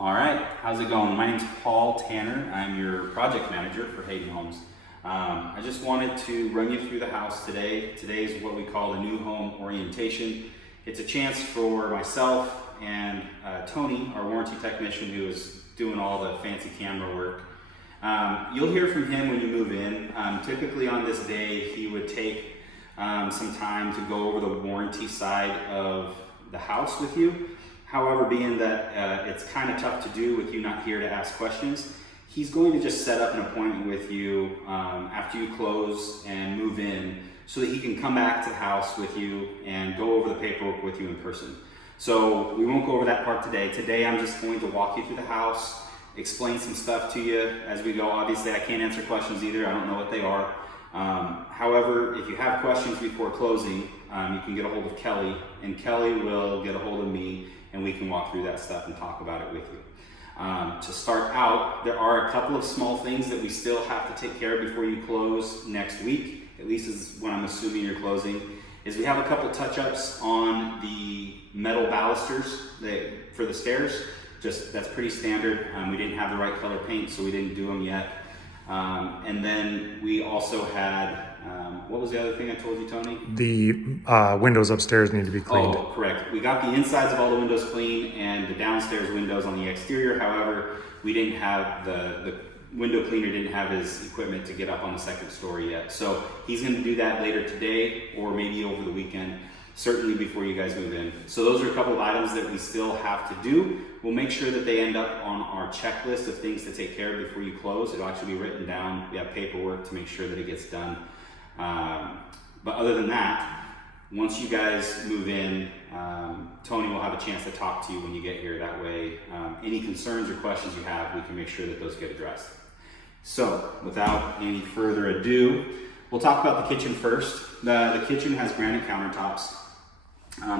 All right, how's it going? My name's Paul Tanner. I'm your project manager for Hayden Homes. I just wanted to run you through the house today. Today is what we call the new home orientation. It's a chance for myself and Tony, our warranty technician, who is doing all the fancy camera work. You'll hear from him when you move in. Typically on this day, he would take some time to go over the warranty side of the house with you. However, being that it's kind of tough to do with you not here to ask questions, he's going to just set up an appointment with you after you close and move in so that he can come back to the house with you and go over the paperwork with you in person. So we won't go over that part today. Today I'm just going to walk you through the house, explain some stuff to you as we go. Obviously I can't answer questions either, I don't know what they are. However, if you have questions before closing, you can get a hold of Kelly, and Kelly will get a hold of me, and we can walk through that stuff and talk about it with you. To start out, there are a couple of small things that we still have to take care of before you close next week, at least is when I'm assuming you're closing, is we have a couple touch-ups on the metal balusters for the stairs. That's pretty standard. We didn't have the right color paint, so we didn't do them yet. And then we also had, what was the other thing I told you, Tony? The windows upstairs need to be cleaned. Oh, correct. We got the insides of all the windows clean and the downstairs windows on the exterior. However, we didn't have the window cleaner didn't have his equipment to get up on the second story yet. So he's going to do that later today or maybe over the weekend, certainly before you guys move in. So those are a couple of items that we still have to do. We'll make sure that they end up on our checklist of things to take care of before you close. It'll actually be written down. We have paperwork to make sure that it gets done. But other than that, once you guys move in, Tony will have a chance to talk to you when you get here. That way, any concerns or questions you have, we can make sure that those get addressed. So without any further ado, we'll talk about the kitchen first. The kitchen has granite countertops.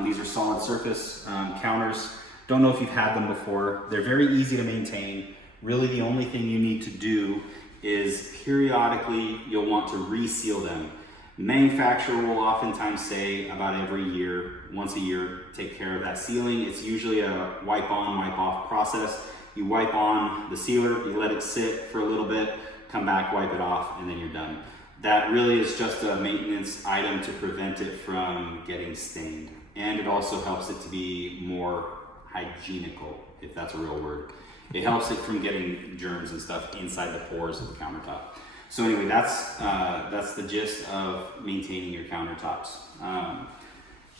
These are solid surface counters. Don't know if you've had them before. They're very easy to maintain. Really the only thing you need to do is periodically you'll want to reseal them. The manufacturer will oftentimes say about every year, once a year, take care of that sealing. It's usually a wipe on, wipe off process. You wipe on the sealer, you let it sit for a little bit, come back, wipe it off, and then you're done. That really is just a maintenance item to prevent it from getting stained. And it also helps it to be more hygienical, if that's a real word. It helps it from getting germs and stuff inside the pores of the countertop. So anyway, that's the gist of maintaining your countertops.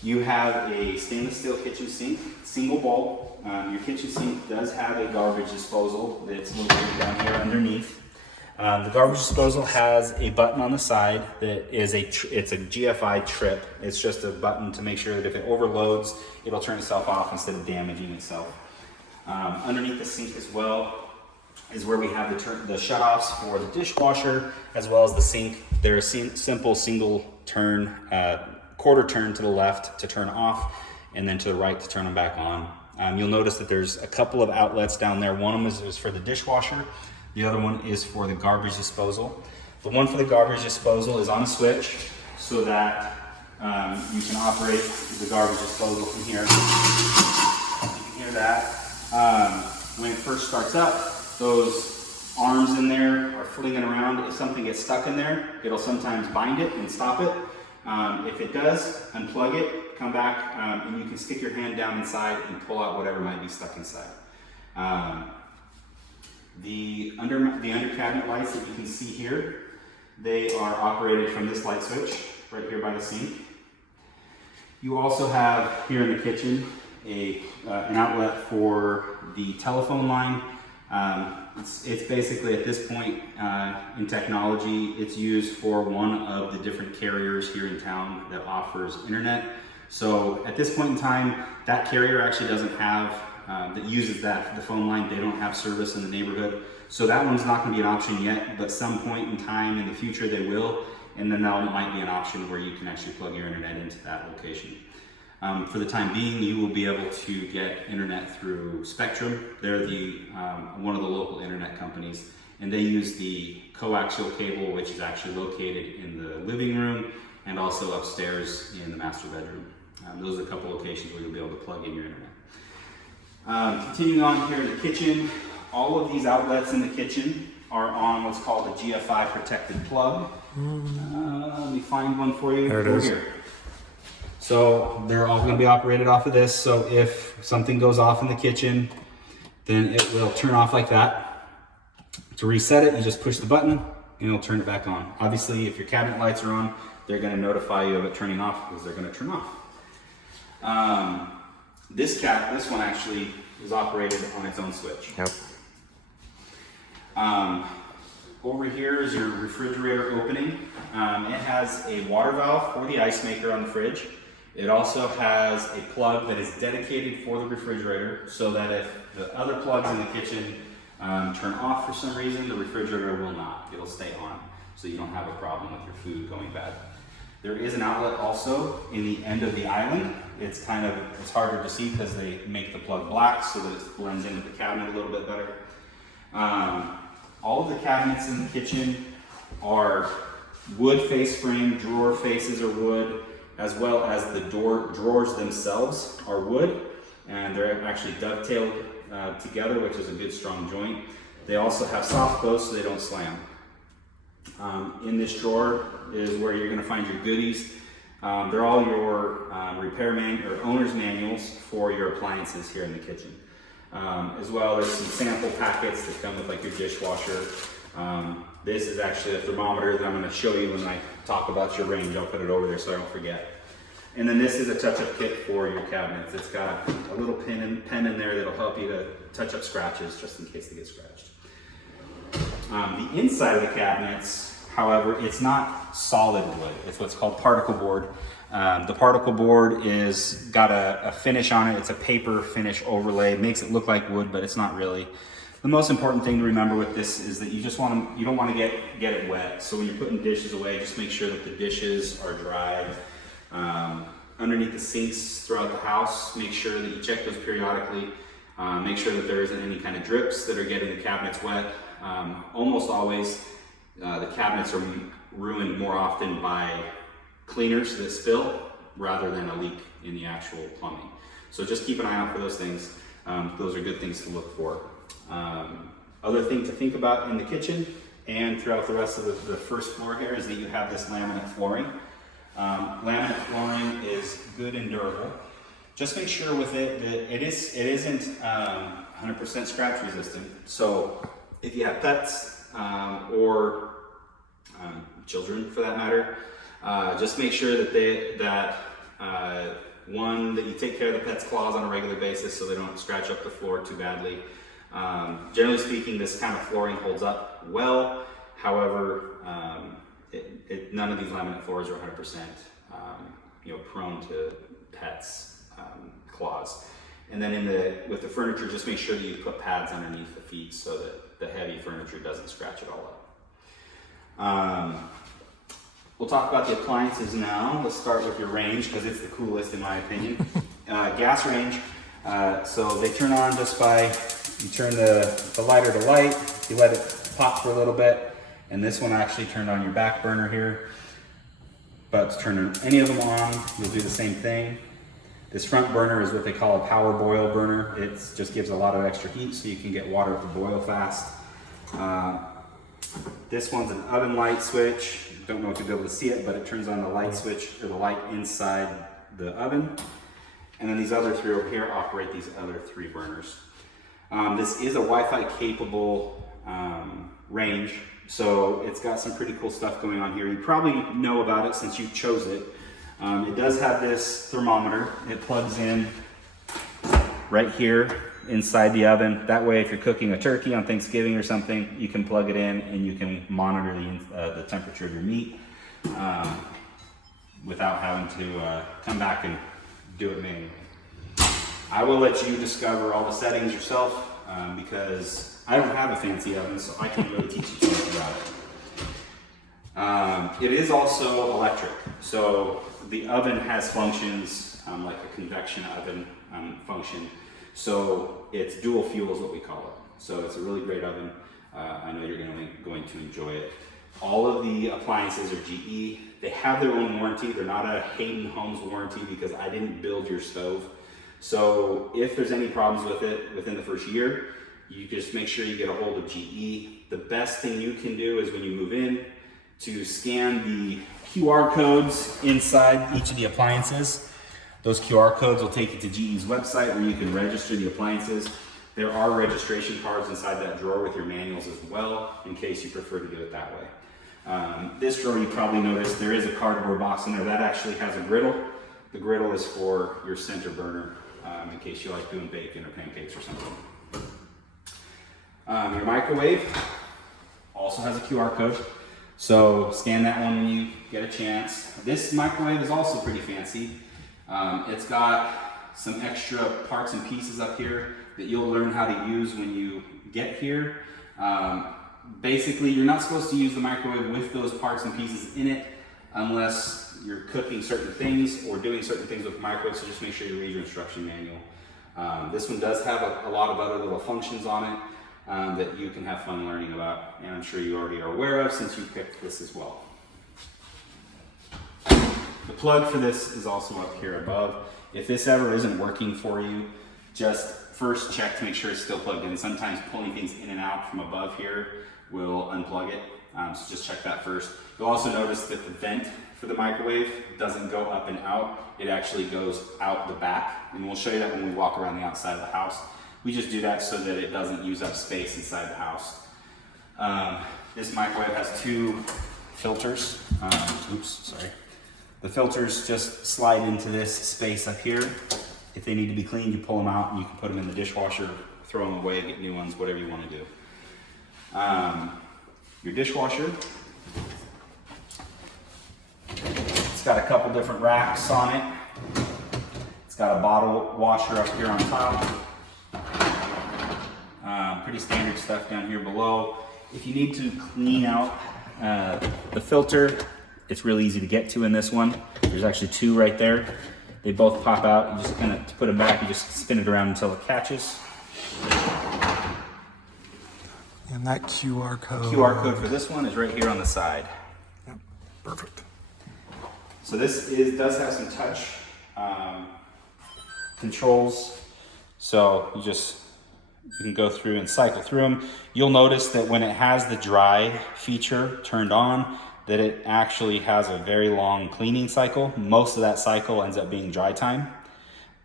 You have a stainless steel kitchen sink, single bowl. Your kitchen sink does have a garbage disposal that's located down here underneath. The garbage disposal has a button on the side that is it's a GFI trip. It's just a button to make sure that if it overloads, it'll turn itself off instead of damaging itself. Underneath the sink as well is where we have the shutoffs for the dishwasher as well as the sink. They're a simple single turn, quarter turn to the left to turn off and then to the right to turn them back on. You'll notice that there's a couple of outlets down there. One of them is for the dishwasher. The other one is for the garbage disposal. The one for the garbage disposal is on a switch so that you can operate the garbage disposal from here. You can hear that. When it first starts up, those arms in there are flinging around. If something gets stuck in there, it'll sometimes bind it and stop it. If it does, unplug it, come back, and you can stick your hand down inside and pull out whatever might be stuck inside. The under cabinet lights that you can see here, they are operated from this light switch right here by the sink. You also have here in the kitchen an outlet for the telephone line. It's basically at this point in technology, it's used for one of the different carriers here in town that offers internet. So at this point in time, that carrier actually doesn't have that uses the phone line. They don't have service in the neighborhood. So that one's not going to be an option yet, but some point in time in the future they will, and then that might be an option where you can actually plug your internet into that location. For the time being, you will be able to get internet through Spectrum. They're one of the local internet companies, and they use the coaxial cable, which is actually located in the living room and also upstairs in the master bedroom. Those are a couple locations where you'll be able to plug in your internet. Continuing on here in the kitchen, all of these outlets in the kitchen are on what's called a GFI protected plug. Let me find one for you. There it is. Here. So they're all going to be operated off of this. So if something goes off in the kitchen, then it will turn off like that. To reset it, you just push the button and it'll turn it back on. Obviously, if your cabinet lights are on, they're going to notify you of it turning off because they're going to turn off. This one actually is operated on its own switch. Yep. Over here is your refrigerator opening. It has a water valve for the ice maker on the fridge. It also has a plug that is dedicated for the refrigerator so that if the other plugs in the kitchen turn off for some reason, the refrigerator will not. It'll stay on, so you don't have a problem with your food going bad. There is an outlet also in the end of the island. It's harder to see because they make the plug black so that it blends into the cabinet a little bit better. All of the cabinets in the kitchen are wood face frame, drawer faces are wood, as well as the drawers themselves are wood, and they're actually dovetailed together, which is a good strong joint. They also have soft close so they don't slam. In this drawer is where you're going to find your goodies. They're all your owner's manuals for your appliances here in the kitchen. As well, there's some sample packets that come with like your dishwasher. This is actually a thermometer that I'm going to show you when I talk about your range. I'll put it over there so I don't forget. And then this is a touch-up kit for your cabinets. It's got a little pen in there that'll help you to touch up scratches just in case they get scratched. The inside of the cabinets, however, it's not solid wood. It's what's called particle board. The particle board is got a finish on it. It's a paper finish overlay. It makes it look like wood, but it's not really. The most important thing to remember with this is that you don't want to get it wet. So when you're putting dishes away, just make sure that the dishes are dry. Underneath the sinks throughout the house, make sure that you check those periodically. Make sure that there isn't any kind of drips that are getting the cabinets wet. Almost always, the cabinets are ruined more often by cleaners that spill rather than a leak in the actual plumbing. So just keep an eye out for those things. Those are good things to look for. Other thing to think about in the kitchen and throughout the rest of the first floor here is that you have this laminate flooring. Laminate flooring is good and durable. Just make sure with it that it isn't 100% scratch resistant. So if you have pets or children for that matter, just make sure that you take care of the pet's claws on a regular basis so they don't scratch up the floor too badly. Generally speaking, this kind of flooring holds up well. However, none of these laminate floors are 100% prone to pets' claws. And then with the furniture, just make sure that you put pads underneath the feet so that the heavy furniture doesn't scratch it all up. We'll talk about the appliances now. Let's start with your range because it's the coolest in my opinion. Gas range. So they turn on just by, you turn the lighter to light, you let it pop for a little bit, and this one actually turned on your back burner here. But to turn any of them on, you'll do the same thing. This front burner is what they call a power boil burner. It just gives a lot of extra heat so you can get water to boil fast. This one's an oven light switch. Don't know if you'll be able to see it, but it turns on the light switch or the light inside the oven. And then these other three over here operate these other three burners. This is a Wi-Fi capable range, so it's got some pretty cool stuff going on here. You probably know about it since you chose it. It does have this thermometer. It plugs in right here inside the oven. That way, if you're cooking a turkey on Thanksgiving or something, you can plug it in and you can monitor the temperature of your meat without having to come back and do it manually. I will let you discover all the settings yourself because I don't have a fancy oven, so I can't really teach you too much about it. It is also electric, so the oven has functions like a convection oven function. So it's dual fuel is what we call it. So it's a really great oven. I know you're going to enjoy it. All of the appliances are GE. They have their own warranty. They're not a Hayden Homes warranty because I didn't build your stove. So if there's any problems with it within the first year, you just make sure you get a hold of GE. The best thing you can do is when you move in to scan the QR codes inside each of the appliances. Those QR codes will take you to GE's website where you can register the appliances. There are registration cards inside that drawer with your manuals as well, in case you prefer to do it that way. This drawer, you probably noticed there is a cardboard box in there that actually has a griddle. The griddle is for your center burner, in case you like doing bacon or pancakes or something. Your microwave also has a QR code, so scan that one when you get a chance. This microwave is also pretty fancy. It's got some extra parts and pieces up here that you'll learn how to use when you get here. Basically, you're not supposed to use the microwave with those parts and pieces in it unless you're cooking certain things or doing certain things with the microwave, so just make sure you read your instruction manual. This one does have a lot of other little functions on it that you can have fun learning about, and I'm sure you already are aware of since you picked this as well. The plug for this is also up here above. If this ever isn't working for you, just first check to make sure it's still plugged in. Sometimes pulling things in and out from above here will unplug it, so just check that first. You'll also notice that the vent for the microwave doesn't go up and out. It actually goes out the back, and we'll show you that when we walk around the outside of the house. We just do that so that it doesn't use up space inside the house. This microwave has two filters. The filters just slide into this space up here. If they need to be cleaned, you pull them out and you can put them in the dishwasher, throw them away, get new ones, whatever you want to do. Your dishwasher, it's got a couple different racks on it. It's got a bottle washer up here on top. Pretty standard stuff down here below. If you need to clean out the filter, it's really easy to get to in this one. There's actually two right there. They both pop out. You just kind of put them back, you just spin it around until it catches. And that QR code. The QR code for this one is right here on the side. Yep, perfect. So this does have some touch controls. So you can go through and cycle through them. You'll notice that when it has the dry feature turned on, that it actually has a very long cleaning cycle. Most of that cycle ends up being dry time.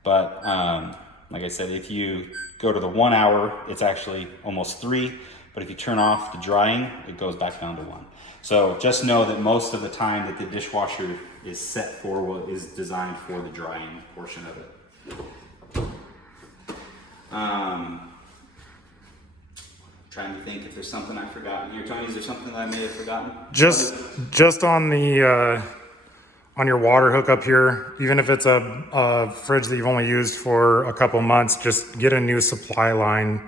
But like I said, if you go to the 1 hour, it's actually almost 3. But if you turn off the drying, it goes back down to 1. So just know that most of the time that the dishwasher is set for is designed for the drying portion of it. Trying to think if there's something I've forgotten here. Tony, is there something that I may have forgotten? Just on the on your water hookup here, even if it's a fridge that you've only used for a couple months, just get a new supply line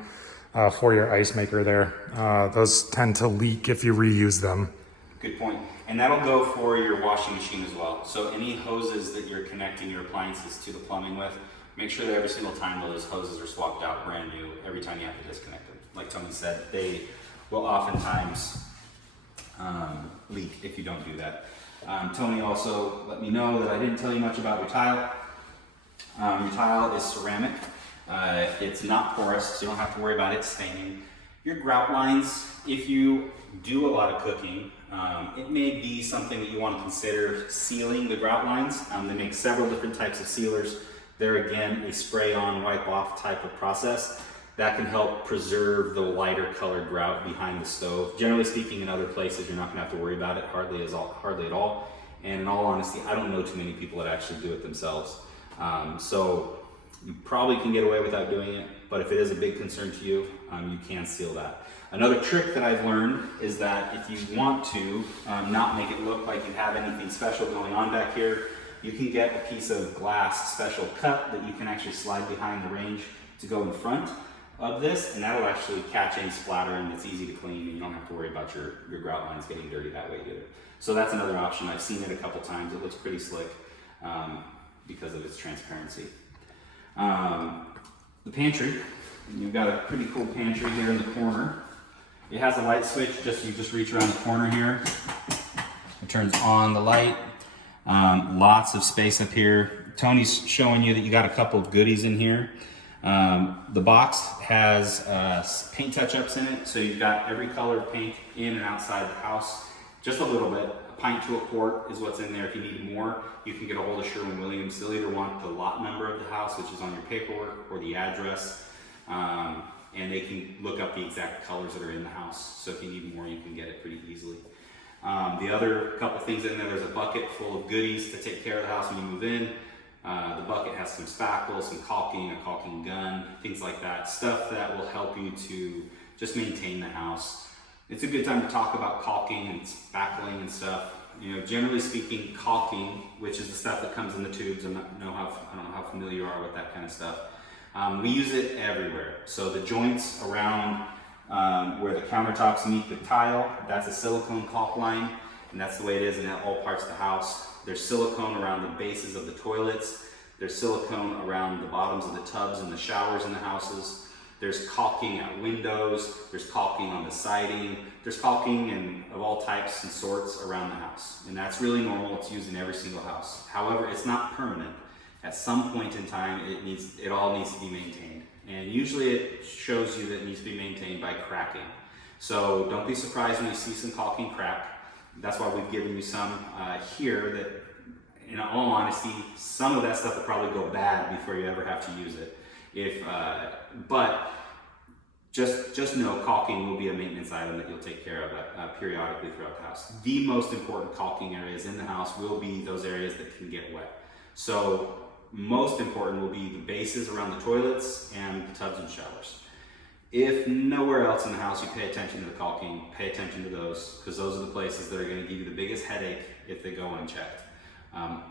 for your ice maker there. Those tend to leak if you reuse them. Good point. And that'll go for your washing machine as well. So any hoses that you're connecting your appliances to the plumbing with, make sure that every single time those hoses are swapped out brand new, every time you have to disconnect them. Like Tony said, they will oftentimes leak if you don't do that. Tony also let me know that I didn't tell you much about your tile. Your tile is ceramic. It's not porous, so you don't have to worry about it staining. Your grout lines, if you do a lot of cooking, it may be something that you want to consider sealing the grout lines. They make several different types of sealers. They're again a spray-on, wipe-off type of process that can help preserve the lighter colored grout behind the stove. Generally speaking, in other places, you're not gonna have to worry about it hardly at all. And in all honesty, I don't know too many people that actually do it themselves. So you probably can get away without doing it, but if it is a big concern to you, you can seal that. Another trick that I've learned is that if you want to not make it look like you have anything special going on back here, you can get a piece of glass special cut that you can actually slide behind the range to go in front of this, and that'll actually catch any splatter, and it's easy to clean, and you don't have to worry about your grout lines getting dirty that way either. So that's another option. I've seen it a couple times. It looks pretty slick because of its transparency. The pantry, you've got a pretty cool pantry here in the corner. It has a light switch, you just reach around the corner here. It turns on the light. Lots of space up here. Tony's showing you that you got a couple of goodies in here. The box has paint touch-ups in it, so you've got every color of paint in and outside the house. Just a little bit. A pint to a quart is what's in there. If you need more, you can get a hold of Sherwin-Williams. They'll either want the lot number of the house, which is on your paperwork, or the address, and they can look up the exact colors that are in the house. So if you need more, you can get it pretty easily. The other couple things in there's a bucket full of goodies to take care of the house when you move in. The bucket has some spackle, some caulking, a caulking gun, things like that. Stuff that will help you to just maintain the house. It's a good time to talk about caulking and spackling and stuff. You know, generally speaking, caulking, which is the stuff that comes in the tubes, I don't know how familiar you are with that kind of stuff. We use it everywhere. So the joints around where the countertops meet the tile, that's a silicone caulk line, and that's the way it is in all parts of the house. There's silicone around the bases of the toilets. There's silicone around the bottoms of the tubs and the showers in the houses. There's caulking at windows. There's caulking on the siding. There's caulking of all types and sorts around the house. And that's really normal. It's used in every single house. However, it's not permanent. At some point in time, it all needs to be maintained. And usually it shows you that it needs to be maintained by cracking. So don't be surprised when you see some caulking crack. That's why we've given you some here that, in all honesty, some of that stuff will probably go bad before you ever have to use it. But just know caulking will be a maintenance item that you'll take care of periodically throughout the house. The most important caulking areas in the house will be those areas that can get wet. So most important will be the bases around the toilets and the tubs and showers. If nowhere else in the house you pay attention to the caulking, pay attention to those, because those are the places that are going to give you the biggest headache if they go unchecked.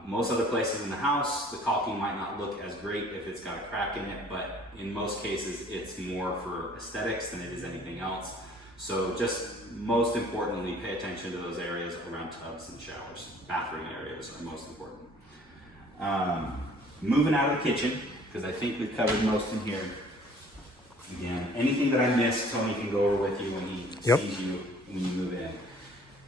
Most other places in the house, the caulking might not look as great if it's got a crack in it, but in most cases it's more for aesthetics than it is anything else. So just most importantly, pay attention to those areas around tubs and showers. Bathroom areas are most important. Moving out of the kitchen, because I think we've covered most in here. Again, anything that I missed, Tony can go over with you when he sees you when you move in.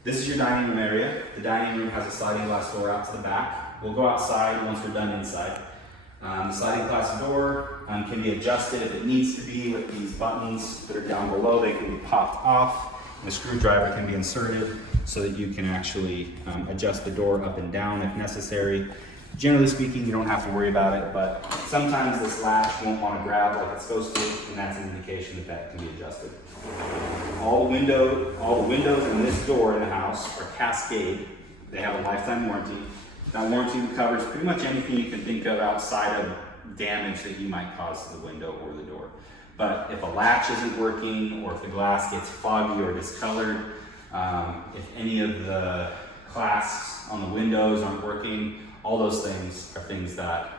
This is your dining room area. The dining room has a sliding glass door out to the back. We'll go outside once we're done inside. The sliding glass door can be adjusted if it needs to be with these buttons that are down below. They can be popped off. And a screwdriver can be inserted so that you can actually adjust the door up and down if necessary. Generally speaking, you don't have to worry about it, but sometimes this latch won't want to grab like it's supposed to, and that's an indication that can be adjusted. All the windows in this door in the house are Cascade. They have a lifetime warranty. That warranty covers pretty much anything you can think of outside of damage that you might cause to the window or the door. But if a latch isn't working, or if the glass gets foggy or discolored, if any of the clasps on the windows aren't working, all those things are things that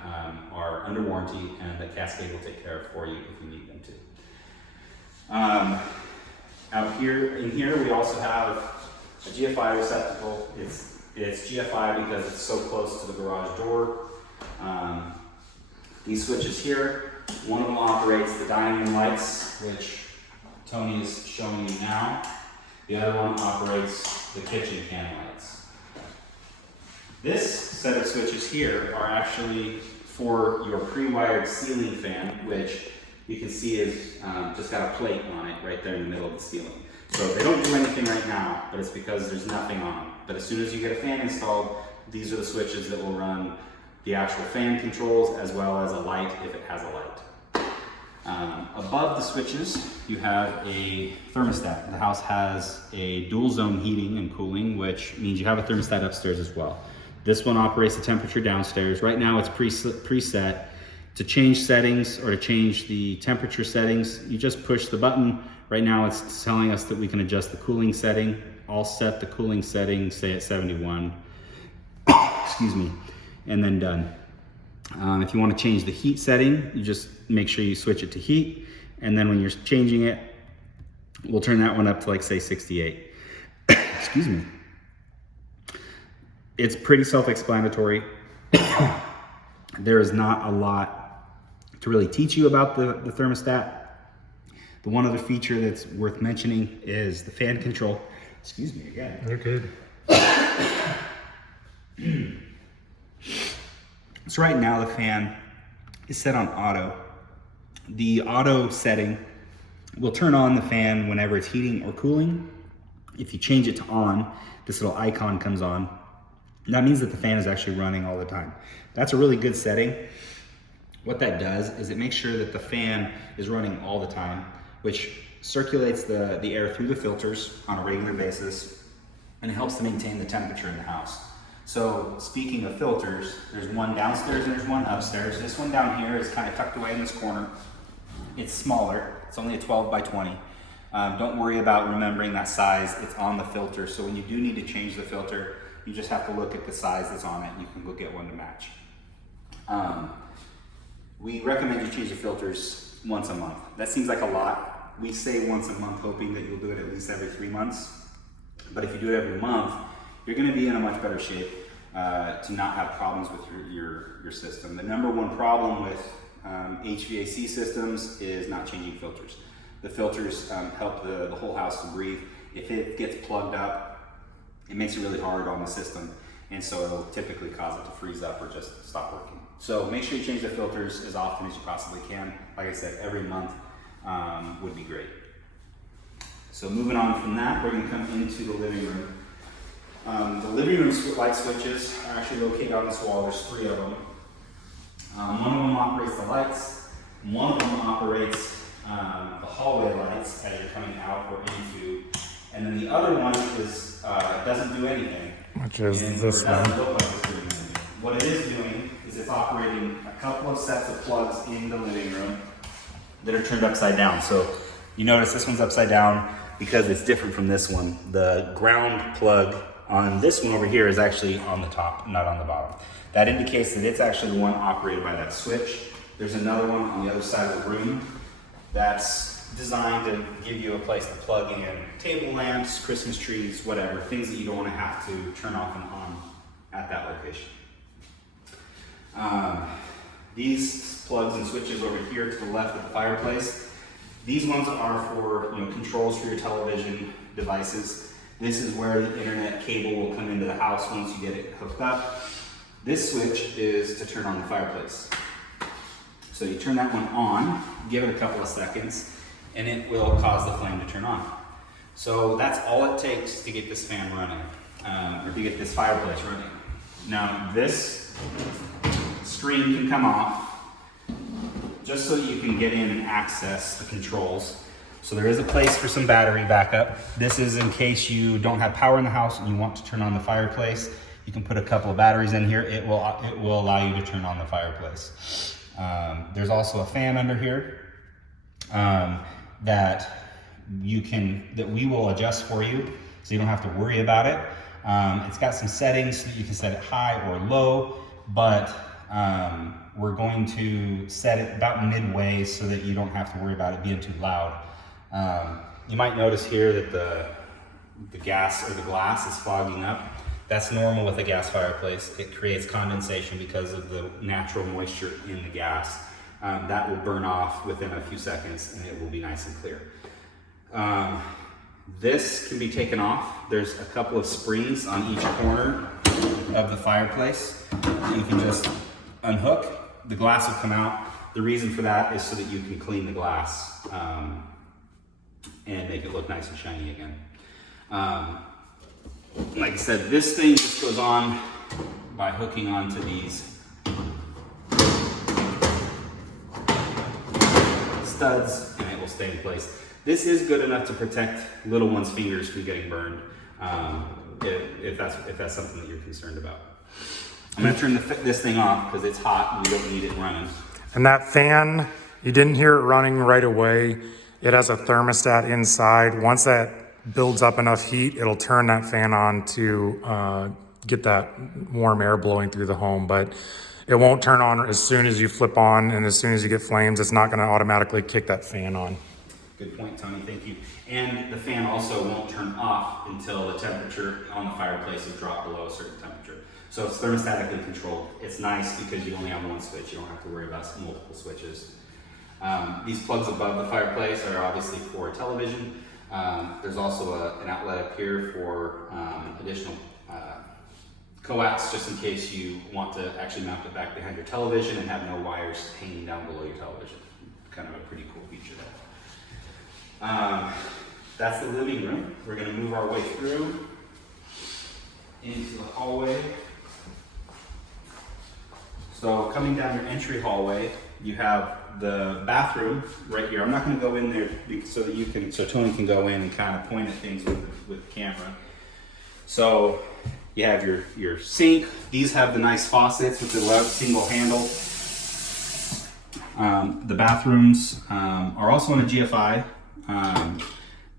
are under warranty and that Cascade will take care of for you if you need them to. Out here, in here, we also have a GFI receptacle. It's GFI because it's so close to the garage door. These switches here, one of them operates the dining room lights, which Tony is showing you now. The other one operates the kitchen can lights. This set of switches here are actually for your pre-wired ceiling fan, which you can see is just got a plate on it right there in the middle of the ceiling. So they don't do anything right now, but it's because there's nothing on them. But as soon as you get a fan installed, these are the switches that will run the actual fan controls as well as a light if it has a light. Above the switches, you have a thermostat. The house has a dual zone heating and cooling, which means you have a thermostat upstairs as well. This one operates the temperature downstairs. Right now it's preset. To change settings or to change the temperature settings, you just push the button. Right now it's telling us that we can adjust the cooling setting. I'll set the cooling setting, say at 71, excuse me, and then done. If you want to change the heat setting, you just make sure you switch it to heat. And then when you're changing it, we'll turn that one up to like say 68. Excuse me. It's pretty self-explanatory. There is not a lot to really teach you about the thermostat. The one other feature that's worth mentioning is the fan control. Excuse me again. You're good. So right now the fan is set on auto. The auto setting will turn on the fan whenever it's heating or cooling. If you change it to on, this little icon comes on. That means that the fan is actually running all the time. That's a really good setting. What that does is it makes sure that the fan is running all the time, which circulates the air through the filters on a regular basis, and it helps to maintain the temperature in the house. So speaking of filters, there's one downstairs and there's one upstairs. This one down here is kind of tucked away in this corner. It's smaller, it's only a 12 by 20. Don't worry about remembering that size, it's on the filter. So when you do need to change the filter, you just have to look at the size that's on it and you can go get one to match. We recommend you change the filters once a month. That seems like a lot. We say once a month, hoping that you'll do it at least every 3 months. But if you do it every month, you're gonna be in a much better shape to not have problems with your system. The number one problem with HVAC systems is not changing filters. The filters help the whole house to breathe. If it gets plugged up, it makes it really hard on the system, and so it'll typically cause it to freeze up or just stop working. So make sure you change the filters as often as you possibly can. Like I said, every month would be great. So moving on from that, we're going to come into the living room. The living room light switches are actually located on this wall. There's 3 of them. One of them operates the lights. One of them operates the hallway lights as you're coming out or into. And then the other one is doesn't do anything. Which is this one. Doesn't look like it's doing anything. What it is doing is it's operating a couple of sets of plugs in the living room that are turned upside down. So you notice this one's upside down because it's different from this one. The ground plug on this one over here is actually on the top, not on the bottom. That indicates that it's actually the one operated by that switch. There's another one on the other side of the room that's designed to give you a place to plug in table lamps, Christmas trees, whatever, things that you don't want to have to turn off and on at that location. These plugs and switches over here to the left of the fireplace, these ones are for controls for your television devices. This is where the internet cable will come into the house once you get it hooked up. This switch is to turn on the fireplace. So you turn that one on, give it a couple of seconds, and it will cause the flame to turn on. So that's all it takes to get this fan running, or to get this fireplace running. Now this screen can come off just so you can get in and access the controls. So there is a place for some battery backup. This is in case you don't have power in the house and you want to turn on the fireplace. You can put a couple of batteries in here. It will allow you to turn on the fireplace. There's also a fan under here that we will adjust for you, so you don't have to worry about it. It's got some settings so that you can set it high or low, but we're going to set it about midway so that you don't have to worry about it being too loud. You might notice here that the gas or the glass is fogging up. That's normal with a gas fireplace. It creates condensation because of the natural moisture in the gas. That will burn off within a few seconds and it will be nice and clear. This can be taken off. There's a couple of springs on each corner of the fireplace. You can just unhook, the glass will come out. The reason for that is so that you can clean the glass and make it look nice and shiny again. Like I said, this thing just goes on by hooking onto these studs and it will stay in place. This is good enough to protect little one's fingers from getting burned, if that's something that you're concerned about. I'm gonna turn this thing off because it's hot and we don't need it running. And that fan, you didn't hear it running right away. It has a thermostat inside. Once that builds up enough heat, it'll turn that fan on to get that warm air blowing through the home, but it won't turn on as soon as you flip on and as soon as you get flames. It's not going to automatically kick that fan on. Good point, Tony, thank you. And the fan also won't turn off until the temperature on the fireplace has dropped below a certain temperature. So it's thermostatically controlled. It's nice because you only have one switch. You don't have to worry about multiple switches. These plugs above the fireplace are obviously for television. There's also an outlet up here for additional coax just in case you want to actually mount it back behind your television and have no wires hanging down below your television. Kind of a pretty cool feature there. That's the living room. We're going to move our way through into the hallway. So coming down your entry hallway, you have the bathroom right here. I'm not going to go in there so that so Tony can go in and kind of point at things with the camera. So you have your sink. These have the nice faucets with the single handle. The bathrooms are also on a GFI.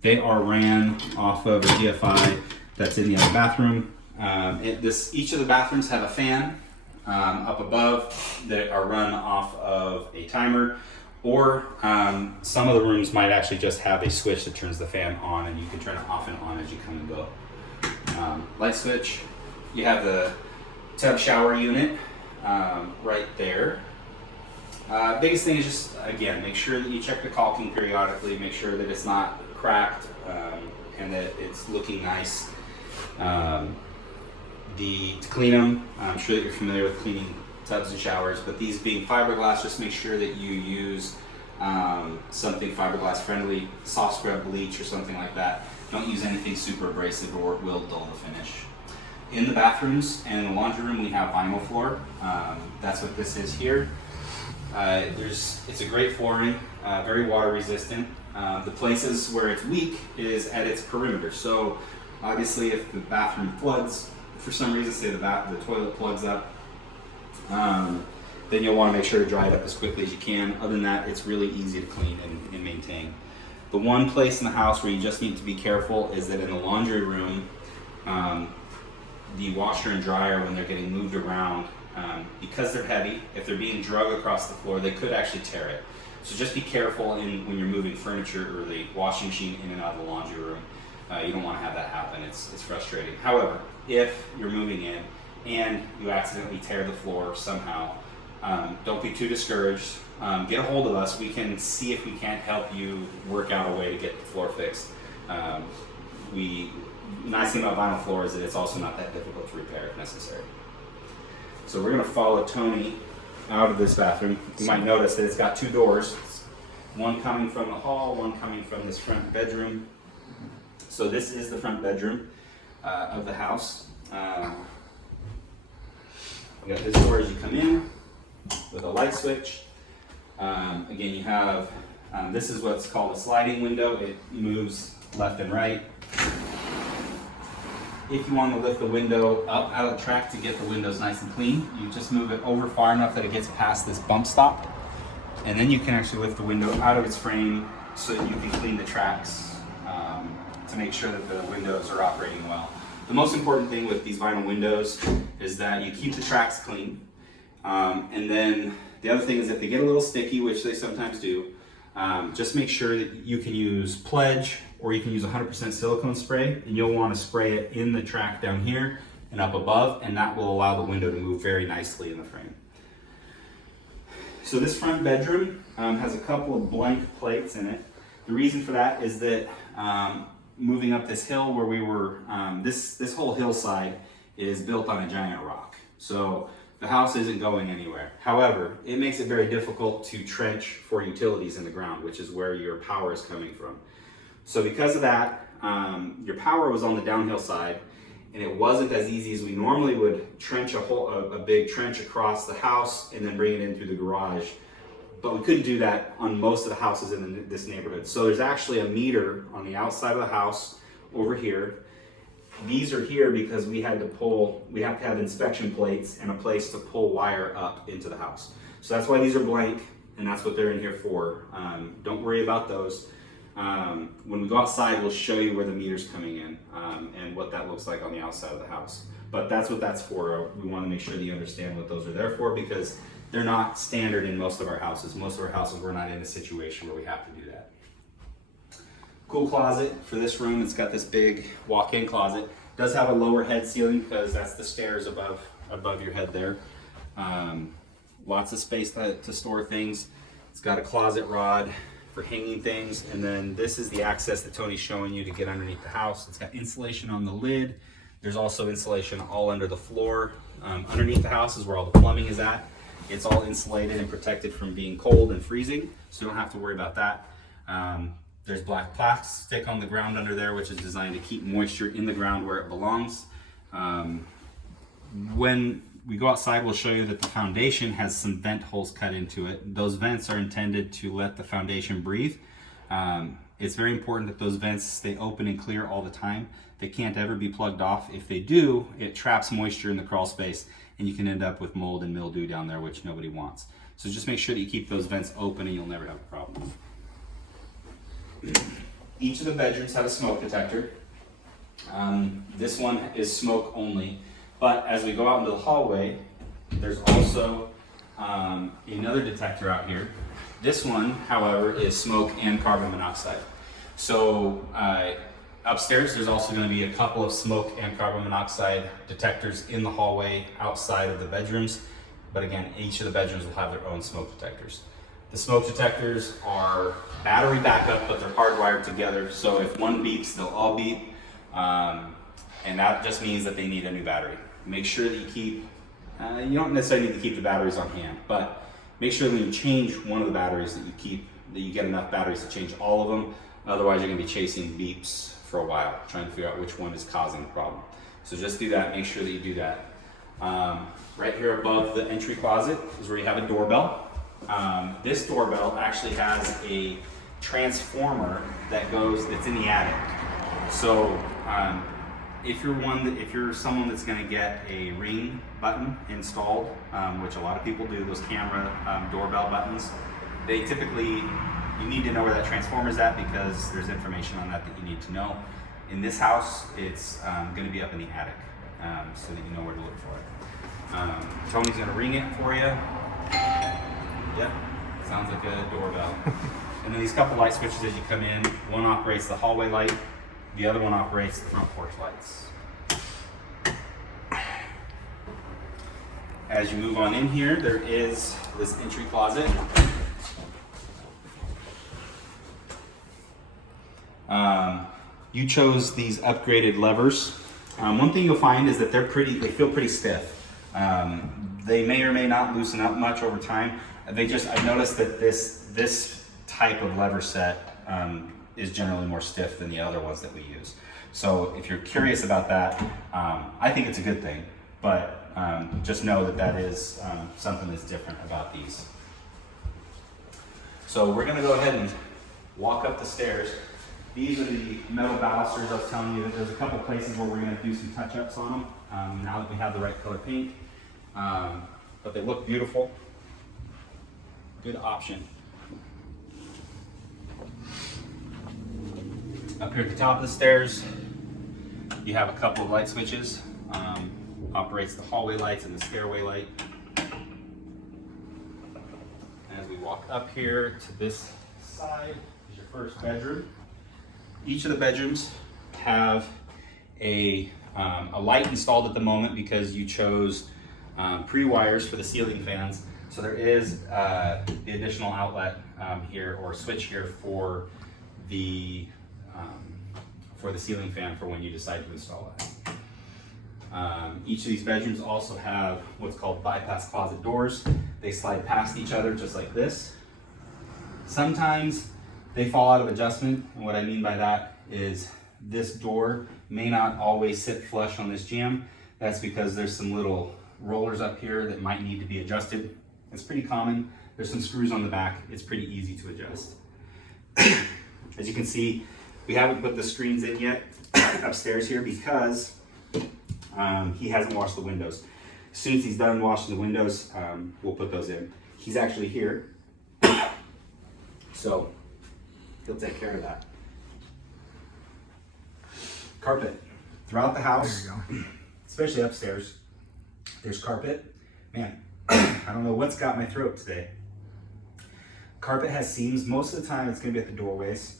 They are ran off of a GFI that's in the other bathroom. Each of the bathrooms have a fan up above that are run off of a timer, or some of the rooms might actually just have a switch that turns the fan on, and you can turn it off and on as you come and go. Light switch. You have the tub shower unit right there. Biggest thing is just, again, make sure that you check the caulking periodically, make sure that it's not cracked and that it's looking nice. To clean them, I'm sure that you're familiar with cleaning tubs and showers, but these being fiberglass, just make sure that you use something fiberglass friendly, soft scrub bleach or something like that. Don't use anything super abrasive or it will dull the finish. In the bathrooms and the laundry room, we have vinyl floor. That's what this is here. It's a great flooring, very water resistant. The places where it's weak is at its perimeter. So obviously if the bathroom floods, for some reason, say the toilet plugs up, then you'll want to make sure to dry it up as quickly as you can. Other than that, it's really easy to clean and maintain. The one place in the house where you just need to be careful is that in the laundry room, the washer and dryer, when they're getting moved around, because they're heavy, if they're being drug across the floor, they could actually tear it. So just be careful when you're moving furniture or the washing machine in and out of the laundry room. You don't want to have that happen. It's frustrating. However, if you're moving in and you accidentally tear the floor somehow, don't be too discouraged. Get a hold of us. We can see if we can't help you work out a way to get the floor fixed. Nice thing about vinyl floor is that it's also not that difficult to repair if necessary. So we're going to follow Tony out of this bathroom. You might notice that it's got two doors. One coming from the hall, one coming from this front bedroom. So this is the front bedroom of the house. We got this door as you come in with a light switch. Again, you have, this is what's called a sliding window. It moves left and right. If you want to lift the window up out of the track to get the windows nice and clean, you just move it over far enough that it gets past this bump stop. And then you can actually lift the window out of its frame so that you can clean the tracks to make sure that the windows are operating well. The most important thing with these vinyl windows is that you keep the tracks clean. And then the other thing is if they get a little sticky, which they sometimes do, just make sure that you can use Pledge or you can use 100% silicone spray, and you'll want to spray it in the track down here and up above, and that will allow the window to move very nicely in the frame. So this front bedroom has a couple of blank plates in it. The reason for that is that moving up this hill where we were, this whole hillside is built on a giant rock. So the house isn't going anywhere. However, it makes it very difficult to trench for utilities in the ground, which is where your power is coming from. So because of that, your power was on the downhill side, and it wasn't as easy as we normally would trench a big trench across the house and then bring it in through the garage. But we couldn't do that on most of the houses in this neighborhood. So there's actually a meter on the outside of the house over here. These are here because we have to have inspection plates and a place to pull wire up into the house. So that's why these are blank, and that's what they're in here for. Don't worry about those. When we go outside, we'll show you where the meter's coming in and what that looks like on the outside of the house. But that's what that's for. We want to make sure that you understand what those are there for, because they're not standard in most of our houses. Most of our houses, we're not in a situation where we have to do that. Cool closet for this room. It's got this big walk-in closet. It does have a lower head ceiling because that's the stairs above your head there. Lots of space to store things. It's got a closet rod for hanging things, and then this is the access that Tony's showing you to get underneath the house. It's got insulation on the lid There's also insulation all under the floor. Underneath the house is where all the plumbing is at. It's all insulated and protected from being cold and freezing, so you don't have to worry about that. There's black plastic on the ground under there, which is designed to keep moisture in the ground where it belongs. When we go outside, we'll show you that the foundation has some vent holes cut into it. Those vents are intended to let the foundation breathe. It's very important that those vents stay open and clear all the time. They can't ever be plugged off. If they do, it traps moisture in the crawl space and you can end up with mold and mildew down there, which nobody wants. So just make sure that you keep those vents open and you'll never have a problem. Each of the bedrooms have a smoke detector. This one is smoke only, but as we go out into the hallway, there's also another detector out here. This one, however, is smoke and carbon monoxide. So upstairs, there's also going to be a couple of smoke and carbon monoxide detectors in the hallway outside of the bedrooms. But again, each of the bedrooms will have their own smoke detectors. The smoke detectors are battery backup, but they're hardwired together. So if one beeps, they'll all beep. And that just means that they need a new battery. Make sure that you keep, you don't necessarily need to keep the batteries on hand, but make sure that when you change one of the batteries that you get enough batteries to change all of them. Otherwise, you're gonna be chasing beeps for a while, trying to figure out which one is causing the problem. So just do that, make sure that you do that. Right here above the entry closet is where you have a doorbell. This doorbell actually has a transformer that's in the attic. So if you're someone that's going to get a Ring button installed, which a lot of people do, those camera doorbell buttons, you need to know where that transformer is at because there's information on that you need to know. In this house, it's going to be up in the attic, so that you know where to look for it. Tony's going to ring it for you. Yep, sounds like a doorbell. And then these couple light switches as you come in. One operates the hallway light, the other one operates the front porch lights. As you move on in here, there is this entry closet. You chose these upgraded levers. One thing you'll find is that they feel pretty stiff. They may or may not loosen up much over time. I've noticed that this type of lever set is generally more stiff than the other ones that we use. So if you're curious about that, I think it's a good thing, but just know that is something that's different about these. So we're gonna go ahead and walk up the stairs. These are the metal balusters I was telling you that there's a couple places where we're gonna do some touch-ups on them now that we have the right color paint. But they look beautiful. Good option. Up here at the top of the stairs, you have a couple of light switches. Operates the hallway lights and the stairway light. As we walk up here to this side is your first bedroom. Each of the bedrooms have a light installed at the moment because you chose pre-wires for the ceiling fans. So there is the additional outlet here or switch here for the ceiling fan for when you decide to install it. Each of these bedrooms also have what's called bypass closet doors. They slide past each other just like this. Sometimes they fall out of adjustment, and what I mean by that is this door may not always sit flush on this jamb. That's because there's some little rollers up here that might need to be adjusted. It's pretty common. There's some screws on the back. It's pretty easy to adjust. As you can see, we haven't put the screens in yet upstairs here because he hasn't washed the windows. As soon as he's done washing the windows, we'll put those in. He's actually here, so he'll take care of that. Carpet. Throughout the house, especially upstairs, there's carpet. Man, I don't know what's got my throat today. Carpet has seams. Most of the time it's going to be at the doorways.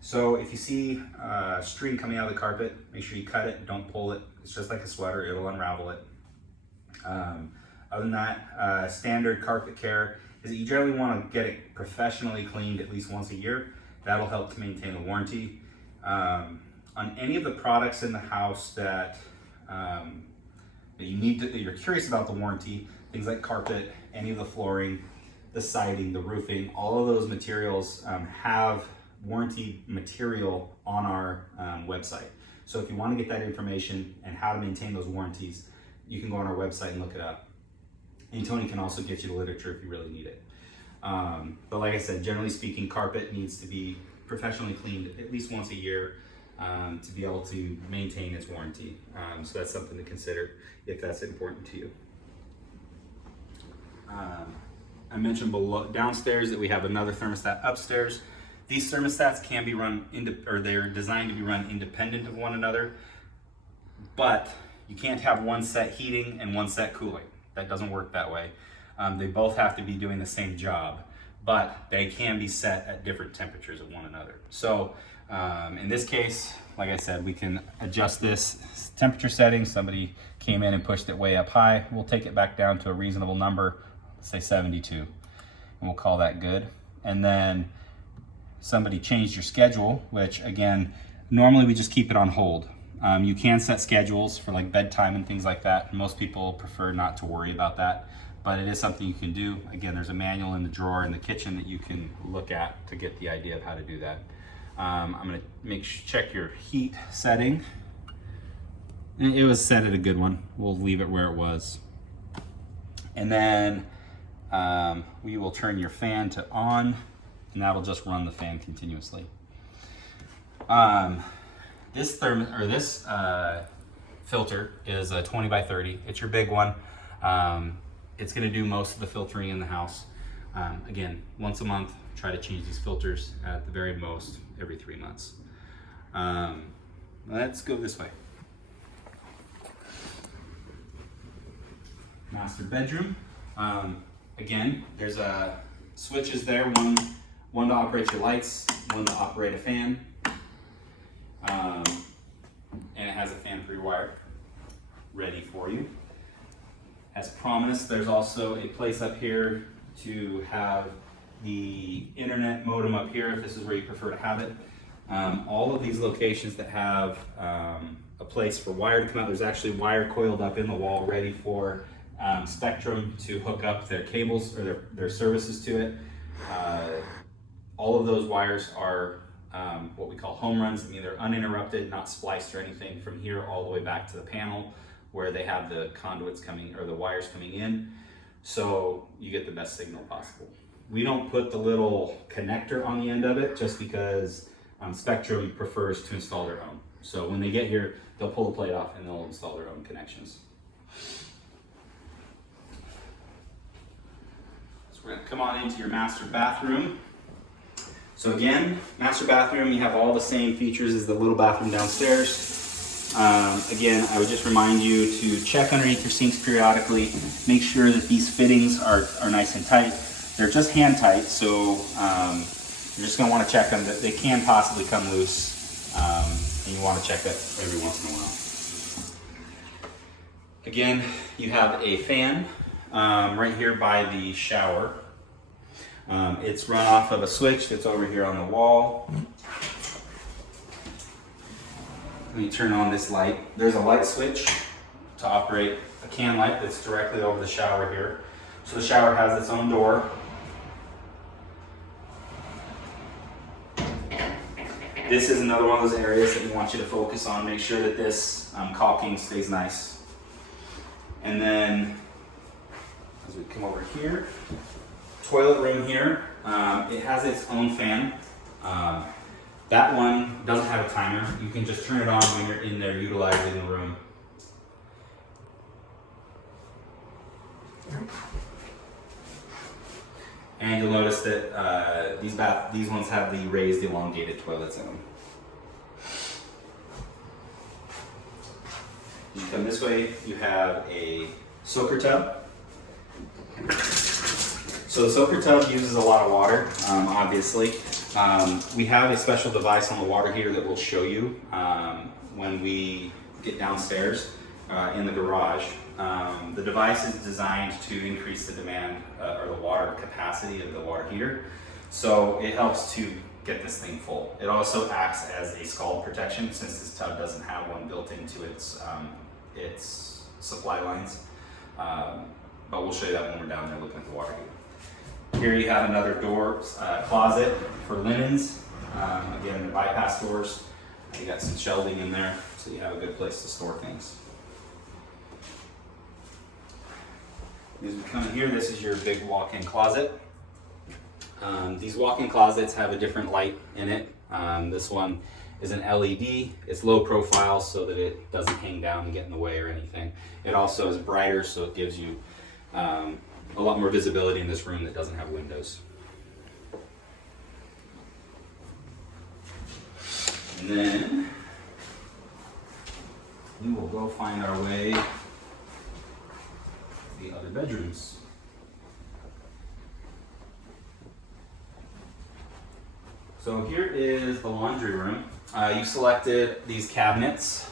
So if you see a string coming out of the carpet, make sure you cut it, don't pull it. It's just like a sweater, it'll unravel it. Other than that, standard carpet care is that you generally want to get it professionally cleaned at least once a year. That'll help to maintain the warranty. On any of the products in the house that that you need to, that you're curious about the warranty, things like carpet, any of the flooring, the siding, the roofing, all of those materials have warranty material on our website. So if you want to get that information and how to maintain those warranties, you can go on our website and look it up. And Tony can also get you the literature if you really need it. But like I said, generally speaking, carpet needs to be professionally cleaned at least once a year to be able to maintain its warranty. So that's something to consider if that's important to you. I mentioned downstairs that we have another thermostat upstairs. These thermostats can be run they're designed to be run independent of one another, but you can't have one set heating and one set cooling. That doesn't work that way. They both have to be doing the same job, but they can be set at different temperatures of one another. So in this case, like I said, we can adjust this temperature setting. Somebody came in and pushed it way up high. We'll take it back down to a reasonable number, let's say 72, and we'll call that good. And then somebody changed your schedule, which again, normally we just keep it on hold. You can set schedules for like bedtime and things like that. Most people prefer not to worry about that, but it is something you can do. Again, there's a manual in the drawer in the kitchen that you can look at to get the idea of how to do that. I'm gonna check your heat setting. It was set at a good one. We'll leave it where it was. And then we will turn your fan to on, and that'll just run the fan continuously. This filter is a 20 by 30. It's your big one. It's gonna do most of the filtering in the house. Again, once a month, try to change these filters at the very most every 3 months. Let's go this way. Master bedroom. Again, there's switches there, one to operate your lights, one to operate a fan. And it has a fan pre-wired, ready for you. As promised, there's also a place up here to have the internet modem up here if this is where you prefer to have it. All of these locations that have a place for wire to come out, there's actually wire coiled up in the wall ready for Spectrum to hook up their cables or their services to it. All of those wires are what we call home runs. I mean, they're uninterrupted, not spliced or anything from here all the way back to the panel where they have the conduits coming or the wires coming in. So you get the best signal possible. We don't put the little connector on the end of it just because Spectrum prefers to install their own. So when they get here, they'll pull the plate off and they'll install their own connections. So we're gonna come on into your master bathroom. So again, master bathroom, you have all the same features as the little bathroom downstairs. Again, I would just remind you to check underneath your sinks periodically. Make sure that these fittings are nice and tight. They're just hand tight, so you're just gonna wanna check them. They can possibly come loose, and you wanna check that every once in a while. Again, you have a fan right here by the shower. It's run off of a switch that's over here on the wall. Let me turn on this light. There's a light switch to operate a can light that's directly over the shower here. So the shower has its own door. This is another one of those areas that we want you to focus on. Make sure that this caulking stays nice. And then, as we come over here, toilet room here, it has its own fan. That one doesn't have a timer. You can just turn it on when you're in there utilizing the room. And you'll notice that these ones have the raised elongated toilets in them. As you come this way, you have a soaker tub. So the soaker tub uses a lot of water, obviously. We have a special device on the water heater that will show you when we get downstairs in the garage. The device is designed to increase the demand or the water capacity of the water heater. So it helps to get this thing full. It also acts as a scald protection since this tub doesn't have one built into its its supply lines. But we'll show you that when we're down there looking at the water heater. Here you have another door, closet for linens. Again, the bypass doors. You got some shelving in there, so you have a good place to store things. As we come in here, this is your big walk-in closet. These walk-in closets have a different light in it. This one is an LED. It's low profile so that it doesn't hang down and get in the way or anything. It also is brighter, so it gives you a lot more visibility in this room that doesn't have windows. And then we will go find our way to the other bedrooms. So here is the laundry room. You selected these cabinets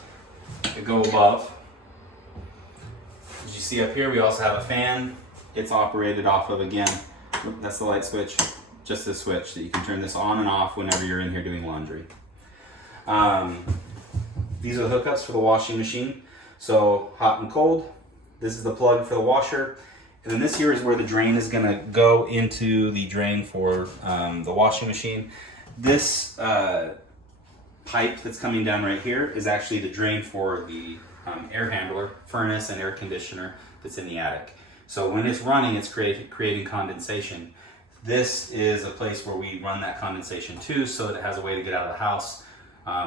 that go above. As you see up here, we also have a fan. It's operated off of, again, that's the light switch, just this switch that you can turn this on and off whenever you're in here doing laundry. These are the hookups for the washing machine. So hot and cold. This is the plug for the washer. And then this here is where the drain is gonna go into the drain for the washing machine. This pipe that's coming down right here is actually the drain for the air handler, furnace, and air conditioner that's in the attic. So when it's running, it's creating condensation. This is a place where we run that condensation to, so that it has a way to get out of the house.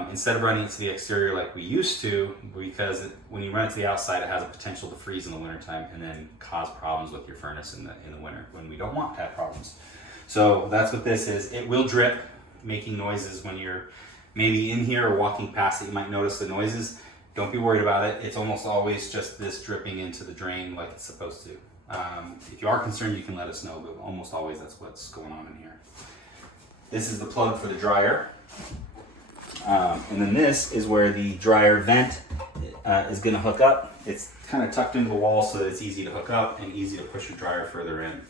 Instead of running it to the exterior like we used to, because when you run it to the outside, it has a potential to freeze in the wintertime and then cause problems with your furnace in the winter when we don't want to have problems. So that's what this is. It will drip, making noises when you're maybe in here or walking past it. You might notice the noises. Don't be worried about it. It's almost always just this dripping into the drain like it's supposed to. If you are concerned, you can let us know, but almost always that's what's going on in here. This is the plug for the dryer. And then this is where the dryer vent is going to hook up. It's kind of tucked into the wall so that it's easy to hook up and easy to push your dryer further in.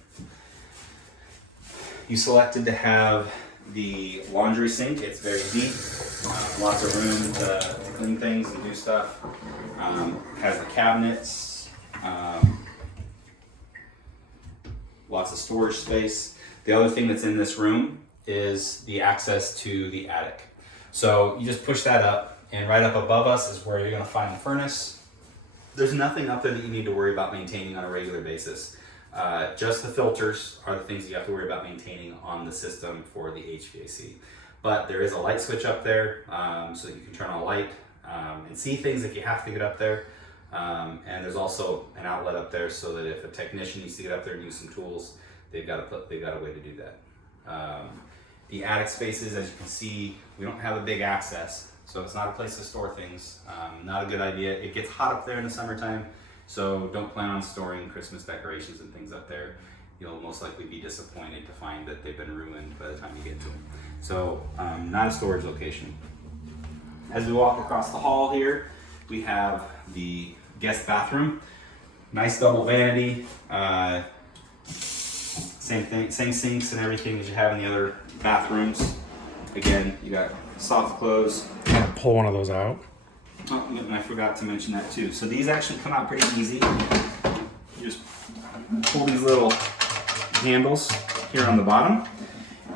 You selected to have the laundry sink. It's very deep, lots of room to clean things and do stuff. Has the cabinets, lots of storage space. The other thing that's in this room is the access to the attic. So you just push that up, and right up above us is where you're going to find the furnace. There's nothing up there that you need to worry about maintaining on a regular basis. Just the filters are the things you have to worry about maintaining on the system for the HVAC. But there is a light switch up there, so you can turn on a light and see things if you have to get up there. And there's also an outlet up there so that if a technician needs to get up there and use some tools, they've got a way to do that. The attic spaces, as you can see, we don't have a big access, so it's not a place to store things. Not a good idea. It gets hot up there in the summertime, so don't plan on storing Christmas decorations and things up there. You'll most likely be disappointed to find that they've been ruined by the time you get to them. So not a storage location. As we walk across the hall here, we have the guest bathroom. Nice double vanity. Same thing, same sinks and everything as you have in the other bathrooms. Again, you got soft close. Pull one of those out. Oh, and I forgot to mention that too. So these actually come out pretty easy. You just pull these little handles here on the bottom,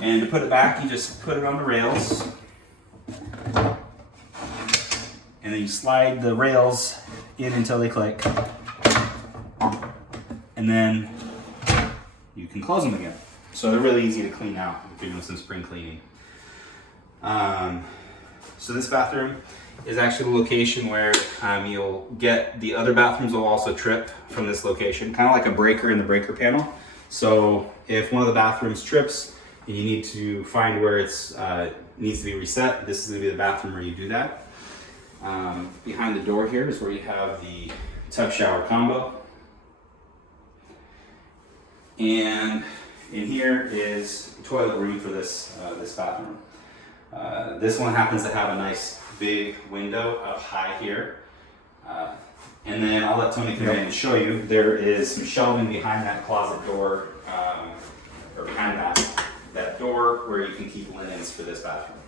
and to put it back, you just put it on the rails, and then you slide the rails in until they click, and then you can close them again. So they're really easy to clean out if you're doing some spring cleaning. So this bathroom is actually the location where you'll get the other bathrooms will also trip from this location, kind of like a breaker in the breaker panel. So if one of the bathrooms trips and you need to find where it's needs to be reset, this is going to be the bathroom where you do that. Behind the door here is where you have the tub shower combo. And in here is toilet room for this this bathroom. This one happens to have a nice big window up high here. And then I'll let Tony come in and show you. There is some shelving behind that closet door, or behind that door where you can keep linens for this bathroom.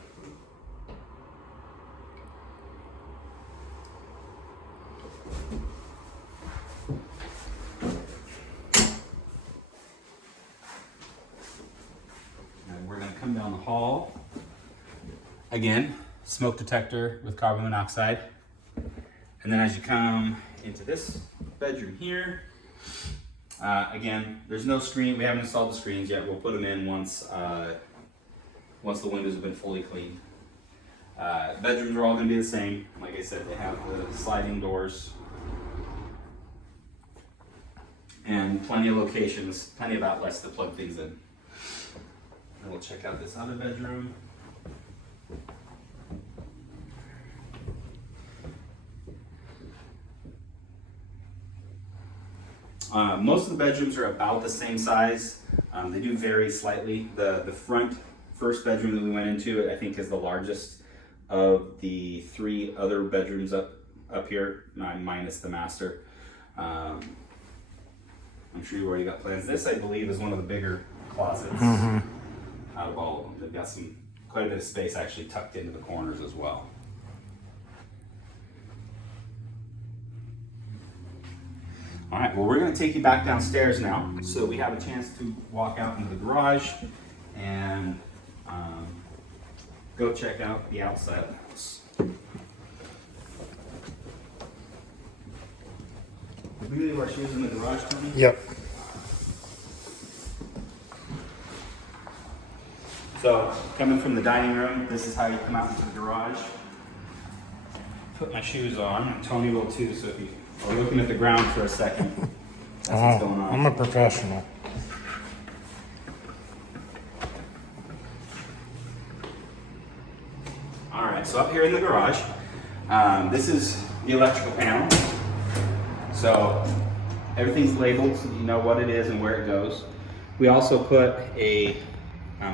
hall, again, smoke detector with carbon monoxide. And then as you come into this bedroom here, again, there's no screen. We haven't installed the screens yet. We'll put them in once the windows have been fully cleaned. Bedrooms are all going to be the same. Like I said, they have the sliding doors and plenty of locations, plenty of outlets to plug things in. And we'll check out this other bedroom. Most of the bedrooms are about the same size. They do vary slightly. The first bedroom that we went into, I think, is the largest of the 3 other bedrooms up here, minus the master. I'm sure you've already got plans. This, I believe, is one of the bigger closets out of all of them. They've got quite a bit of space actually tucked into the corners as well. All right, well, we're going to take you back downstairs now, so we have a chance to walk out into the garage and go check out the outside of the house. Did we leave our shoes in the garage, Tony? Yep. So, coming from the dining room, this is how you come out into the garage. Put my shoes on, and Tony will too, so if you are looking at the ground for a second, that's what's going on. I'm a professional. All right, so up here in the garage, this is the electrical panel. So everything's labeled so that you know what it is and where it goes. We also put a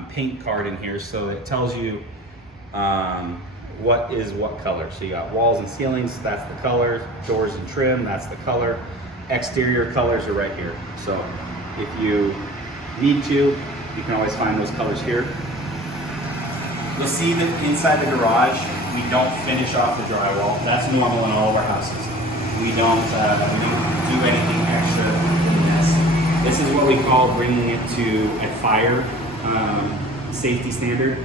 paint card in here so it tells you what is what color. So you got walls and ceilings, that's the color. Doors and trim, that's the color. Exterior colors are right here. So if you need to, you can always find those colors here. You'll see that inside the garage, we don't finish off the drywall. That's normal in all of our houses. We don't do anything extra than this. This is what we call bringing it to a fire safety standard.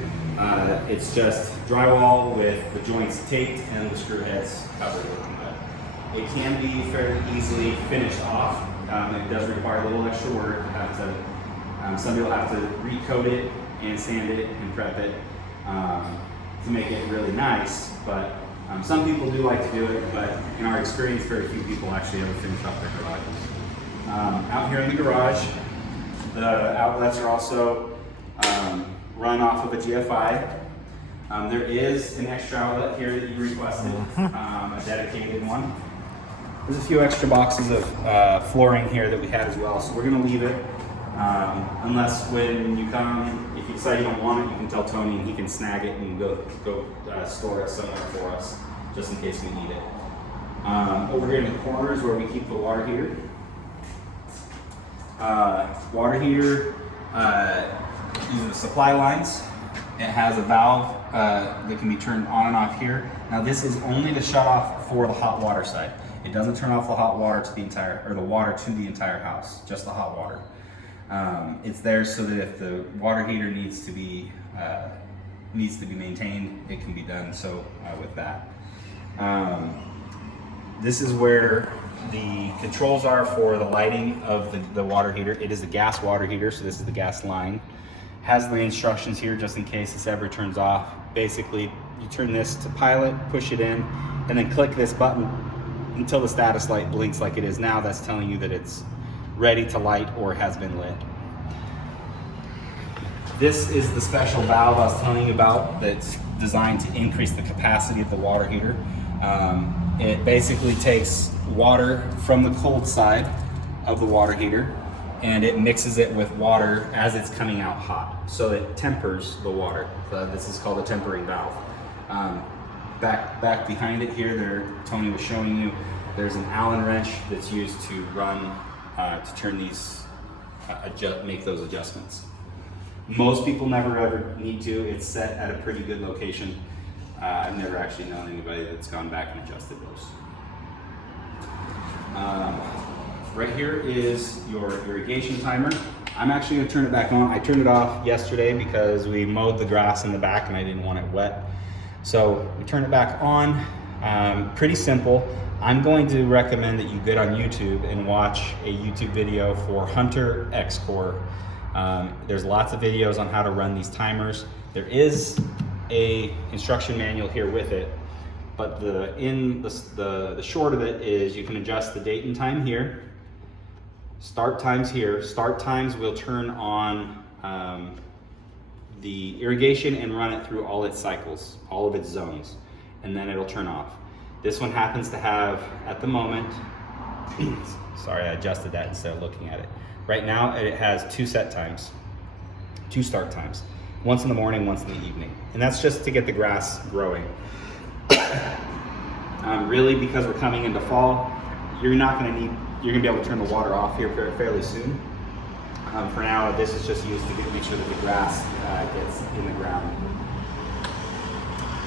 It's just drywall with the joints taped and the screw heads covered with mud. It can be fairly easily finished off. It does require a little extra work. Somebody will have to recoat it and sand it and prep it to make it really nice, but some people do like to do it, but in our experience, very few people actually ever finish off their garages. Out here in the garage, the outlets are also run off of a GFI. There is an extra outlet here that you requested, a dedicated one. There's a few extra boxes of flooring here that we had as well, so we're going to leave it. Unless when you come, if you decide you don't want it, you can tell Tony and he can snag it and go store it somewhere for us, just in case we need it. Over here in the corner is where we keep the water heater. Water heater using the supply lines. It has a valve that can be turned on and off here. Now this is only the shut off for the hot water side. It doesn't turn off the hot water to the water to the entire house, just the hot water. It's there so that if the water heater needs to be maintained, it can be done so with that. This is where the controls are for the lighting of the water heater. It is a gas water heater, so this is the gas line. Has the instructions here just in case this ever turns off. Basically, you turn this to pilot, push it in, and then click this button until the status light blinks like it is now. That's telling you that it's ready to light or has been lit. This is the special valve I was telling you about that's designed to increase the capacity of the water heater. It basically takes water from the cold side of the water heater and it mixes it with water as it's coming out hot. So it tempers the water. This is called a tempering valve. Back behind it here, there, Tony was showing you, there's an Allen wrench that's used to run, to turn these, make those adjustments. Most people never ever need to. It's set at a pretty good location. I've never actually known anybody that's gone back and adjusted those. Right here is your irrigation timer. I'm actually gonna turn it back on. I turned it off yesterday because we mowed the grass in the back and I didn't want it wet. So we turn it back on. Pretty simple. I'm going to recommend that you get on YouTube and watch a YouTube video for Hunter X-Core. There's lots of videos on how to run these timers. There is a instruction manual here with it, but the short of it is you can adjust the date and time here. Start times here. Start times will turn on the irrigation and run it through all its cycles, all of its zones, and then it'll turn off. This one happens to have, at the moment, sorry, I adjusted that instead of looking at it. Right now, it has 2 set times, 2 start times. Once in the morning, once in the evening. And that's just to get the grass growing. Really, because we're coming into fall, you're gonna be able to turn the water off here fairly soon. For now, this is just used to make sure that the grass gets in the ground.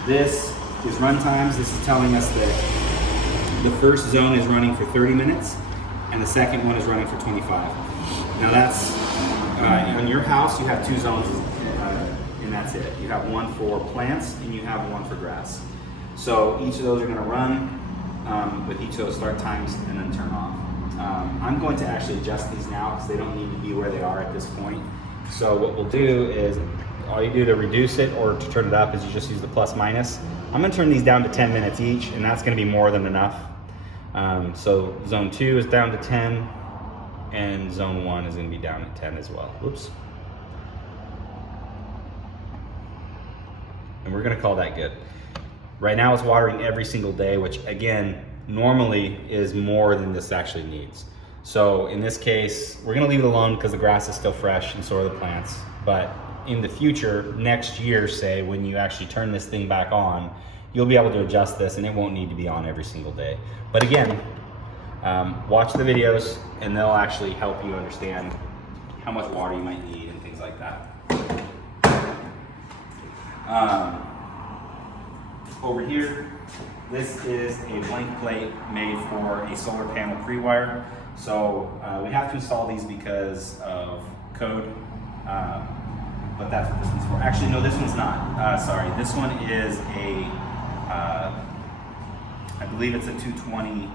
This is run times. This is telling us that the first zone is running for 30 minutes and the second one is running for 25. Now that's, on your house, you have 2 zones and that's it. You have one for plants and you have one for grass. So each of those are gonna run with each of those start times and then turn off. I'm going to actually adjust these now because they don't need to be where they are at this point. So what we'll do is, all you do to reduce it or to turn it up is you just use the plus minus. I'm gonna turn these down to 10 minutes each, and that's gonna be more than enough. So zone 2 is down to 10, and zone 1 is gonna be down at 10 as well. Whoops. And we're gonna call that good. Right now it's watering every single day, which again, normally is more than this actually needs. So in this case, we're gonna leave it alone because the grass is still fresh and so are the plants. But in the future, next year, say, when you actually turn this thing back on, you'll be able to adjust this and it won't need to be on every single day. But again, watch the videos and they'll actually help you understand how much water you might need and things like that. Over here, this is a blank plate made for a solar panel pre-wire. So we have to install these because of code, but that's what this one's for. Actually, no, this one's not. Sorry, this one is a, I believe it's a 220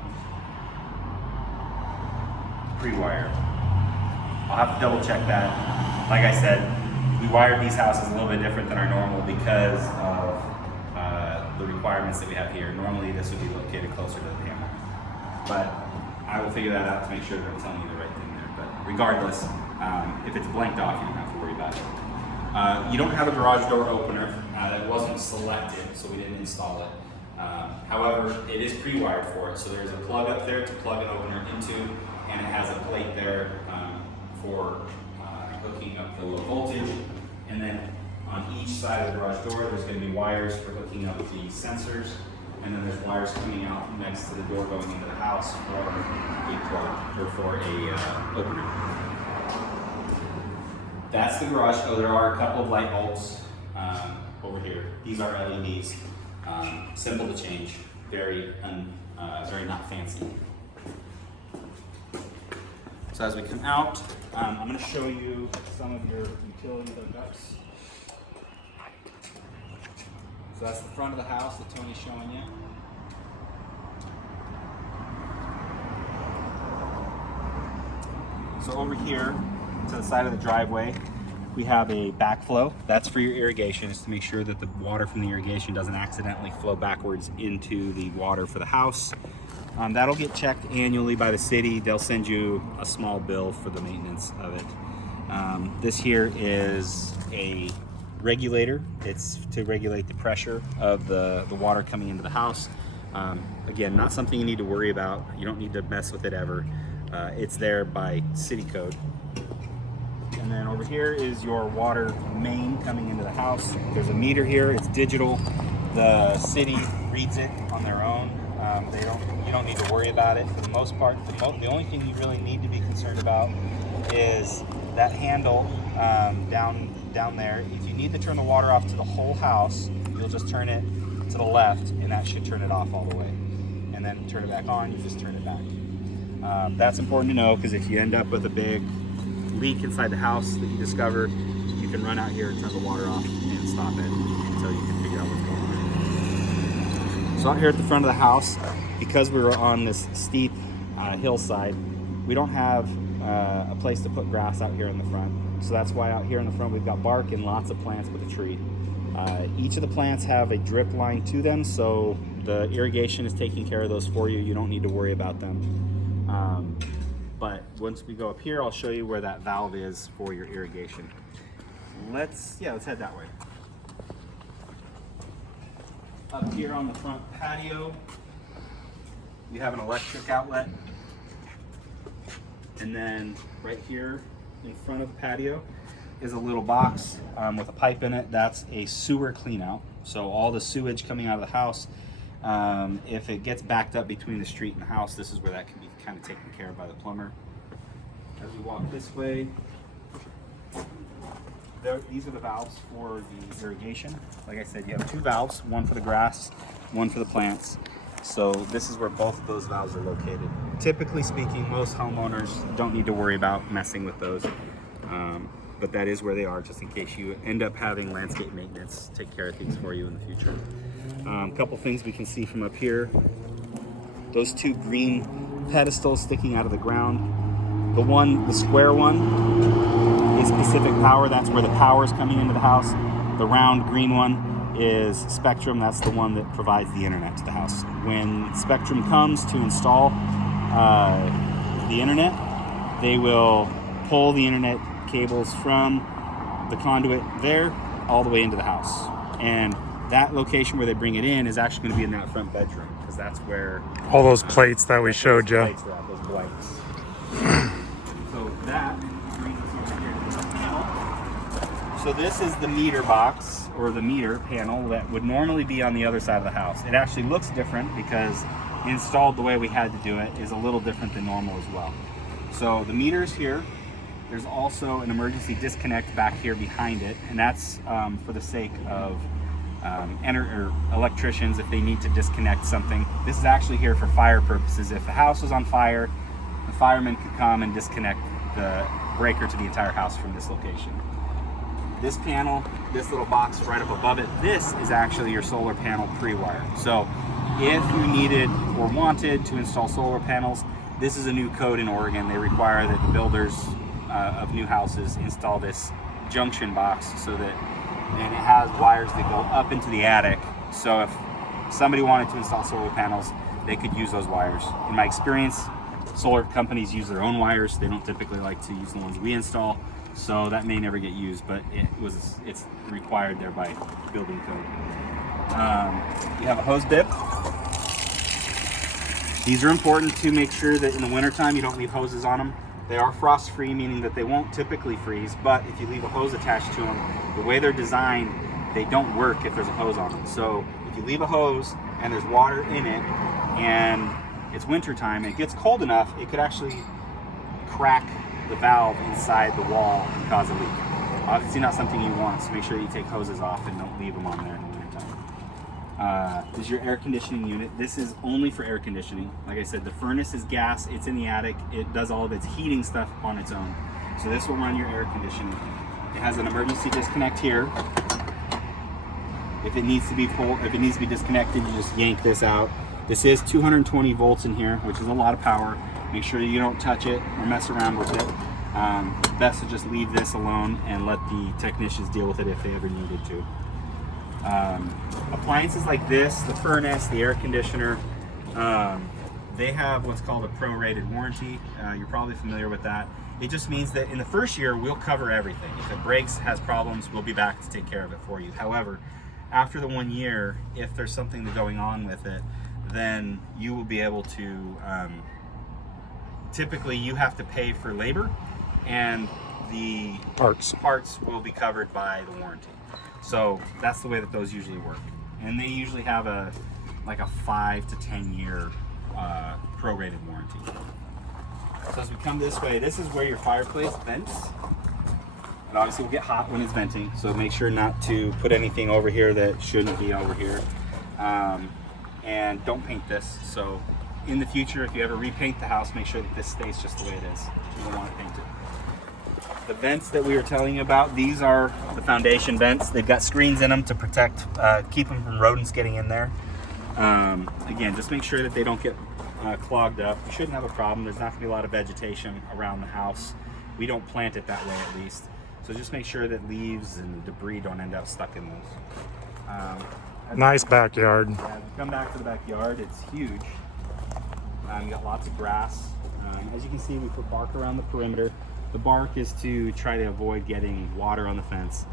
pre-wire. I'll have to double check that. Like I said, we wired these houses a little bit different than our normal because of the requirements that we have here. Normally this would be located closer to the panel, but I will figure that out to make sure that I'm telling you the right thing there. But regardless, if it's blanked off, you don't have to worry about it. You don't have a garage door opener. That wasn't selected, so we didn't install it. However, it is pre-wired for it, so there's a plug up there to plug an opener into, and it has a plate there for hooking up the low voltage. And then on each side of the garage door, there's going to be wires for hooking up the sensors, and then there's wires coming out next to the door going into the house for a plug or for a opener. That's the garage. Oh, there are a couple of light bulbs over here. These are LEDs, simple to change, very not fancy. So as we come out, I'm going to show you some of your utility hookups. So that's the front of the house that Tony's showing you. So over here to the side of the driveway, we have a backflow. That's for your irrigation, is to make sure that the water from the irrigation doesn't accidentally flow backwards into the water for the house. That'll get checked annually by the city. They'll send you a small bill for the maintenance of it. This here is a regulator. It's to regulate the pressure of the water coming into the house. Again, not something you need to worry about. You don't need to mess with it ever. It's there by city code. And then over here is your water main coming into the house. There's a meter here. It's digital. The city reads it on their own. You don't need to worry about it for the most part. The only thing you really need to be concerned about is that handle down there. If you need to turn the water off to the whole house, you'll just turn it to the left, and that should turn it off all the way. And then turn it back on, you just turn it back. That's important to know, because if you end up with a big leak inside the house that you discover, you can run out here and turn the water off and stop it until you can figure out what's going on. So out here at the front of the house, because we were on this steep hillside, we don't have a place to put grass out here in the front. So that's why out here in the front we've got bark and lots of plants with a tree. Each of the plants have a drip line to them, so the irrigation is taking care of those for you. You don't need to worry about them. But once we go up here, I'll show you where that valve is for your irrigation. Let's head that way. Up here on the front patio, you have an electric outlet. And then right here in front of the patio is a little box with a pipe in it. That's a sewer clean out. So all the sewage coming out of the house, if it gets backed up between the street and the house, this is where that can be kind of taken care of by the plumber. As we walk this way, these are the valves for the irrigation. Like I said, you have two valves, one for the grass, one for the plants. So this is where both of those valves are located. Typically speaking, most homeowners don't need to worry about messing with those, but that is where they are, just in case you end up having landscape maintenance take care of things for you in the future. A couple things we can see from up here. Those two green pedestals sticking out of the ground. The square one is Pacific Power. That's where the power is coming into the house. The round green one is Spectrum. That's the one that provides the internet to the house. When Spectrum comes to install the internet, they will pull the internet cables from the conduit there all the way into the house. And that location where they bring it in is actually going to be in that front bedroom, because that's where All those plates that we showed you. Those blanks. So that brings us over here to the panel. So this is the meter box, or the meter panel, that would normally be on the other side of the house. It actually looks different because installed the way we had to do it is a little different than normal as well. So the meter is here. There's also an emergency disconnect back here behind it, and that's for the sake of electricians if they need to disconnect something. This is actually here for fire purposes. If the house was on fire, the firemen could come and disconnect the breaker to the entire house from this location. This panel, this little box right up above it, this is actually your solar panel pre-wired. So if you needed or wanted to install solar panels, this is a new code in Oregon. They require that the builders of new houses install this junction box, so that, and it has wires that go up into the attic. So if somebody wanted to install solar panels, they could use those wires. In my experience, solar companies use their own wires. They don't typically like to use the ones we install, so that may never get used, but it's required there by building code. You have a hose bib. These are important to make sure that in the wintertime you don't leave hoses on them. They are frost free, meaning that they won't typically freeze, but if you leave a hose attached to them, the way they're designed, they don't work if there's a hose on them. So if you leave a hose and there's water in it and it's wintertime and it gets cold enough, it could actually crack the valve inside the wall and cause a leak. Obviously not something you want, so make sure you take hoses off and don't leave them on there in the wintertime. This is your air conditioning unit. This is only for air conditioning. Like I said, the furnace is gas, it's in the attic, it does all of its heating stuff on its own. So this will run your air conditioning. It has an emergency disconnect here. If it needs to be disconnected, you just yank this out. This is 220 volts in here, which is a lot of power. Make sure you don't touch it or mess around with it. Best to just leave this alone and let the technicians deal with it if they ever needed to. Appliances like this, the furnace, the air conditioner, they have what's called a prorated warranty. You're probably familiar with that. It just means that in the first year, we'll cover everything. If it breaks, has problems, we'll be back to take care of it for you. However, after the 1 year, if there's something going on with it, then you will be able to, typically you have to pay for labor, and the parts will be covered by the warranty. So that's the way that those usually work. And they usually have like a 5 to 10 year prorated warranty. So as we come this way, this is where your fireplace vents. It obviously will get hot when it's venting, so make sure not to put anything over here that shouldn't be over here. And don't paint this. So in the future, if you ever repaint the house, make sure that this stays just the way it is. You don't want to paint it. The vents that we were telling you about, these are the foundation vents. They've got screens in them to protect, keep them from rodents getting in there. Again, just make sure that they don't get clogged up. You shouldn't have a problem. There's not going to be a lot of vegetation around the house. We don't plant it that way, at least. So just make sure that leaves and debris don't end up stuck in those. Nice backyard. As we come back to the backyard, it's huge. You got lots of grass. As you can see, we put bark around the perimeter. The bark is to try to avoid getting water on the fence.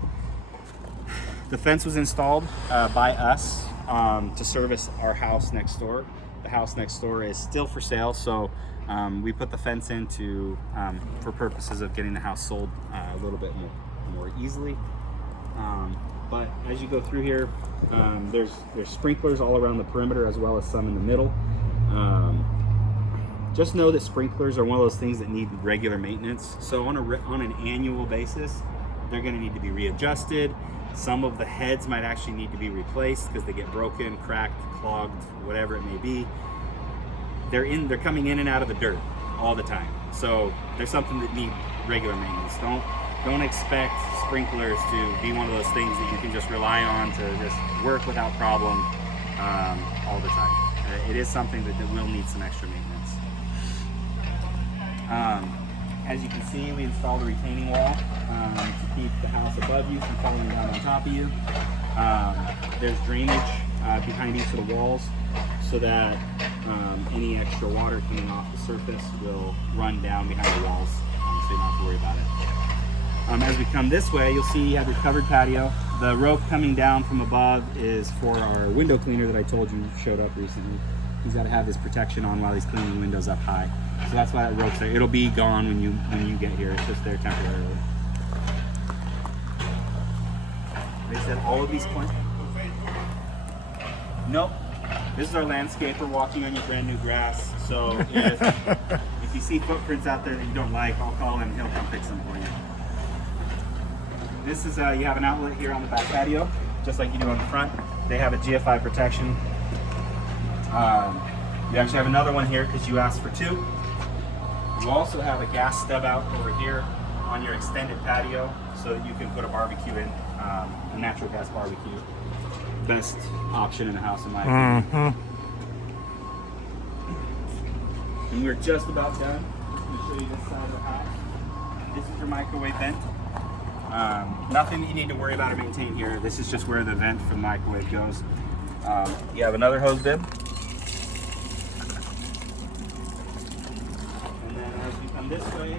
The fence was installed by us to service our house next door. The house next door is still for sale, so we put the fence in for purposes of getting the house sold a little bit more easily. But as you go through here, there's sprinklers all around the perimeter as well as some in the middle. Just know that sprinklers are one of those things that need regular maintenance. So on an annual basis, they're going to need to be readjusted. Some of the heads might actually need to be replaced because they get broken, cracked, clogged, whatever it may be. They're coming in and out of the dirt all the time. So there's something that needs regular maintenance. Don't expect sprinklers to be one of those things that you can just rely on to just work without problem all the time. It is something that will need some extra maintenance. As you can see, we installed a retaining wall to keep the house above you from falling down on top of you. There's drainage behind each of the walls so that any extra water coming off the surface will run down behind the walls, so you don't have to worry about it. As we come this way, you'll see you have your covered patio. The rope coming down from above is for our window cleaner that I told you showed up recently. He's got to have his protection on while he's cleaning windows up high. So that's why that rope's there. It'll be gone when you get here. It's just there temporarily. They said all of these plants. Nope. This is our landscaper walking on your brand new grass. So if you see footprints out there that you don't like, I'll call him. He'll come fix them for you. This is you have an outlet here on the back patio, just like you do on the front. They have a GFI protection. You actually have another one here because you asked for two. You also have a gas stub out over here on your extended patio so that you can put a barbecue in, a natural gas barbecue. Best option in the house in my opinion. And we're just about done. Let me show you this side of the house. This is your microwave vent. Nothing that you need to worry about or maintain here. This is just where the vent for the microwave goes. You have another hose bib. And then as we come this way,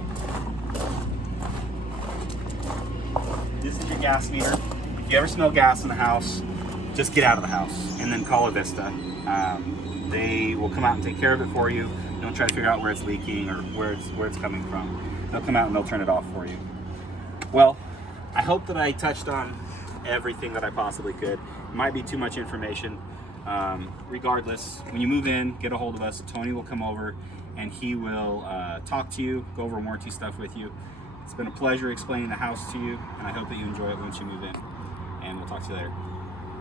this is your gas meter. If you ever smell gas in the house, just get out of the house and then call a Vista. They will come out and take care of it for you. Don't try to figure out where it's leaking or where it's coming from. They'll come out and they'll turn it off for you. Well, I hope that I touched on everything that I possibly could. It might be too much information. Regardless, when you move in, get a hold of us. Tony will come over and he will talk to you, go over warranty stuff with you. It's been a pleasure explaining the house to you, and I hope that you enjoy it once you move in. And we'll talk to you later.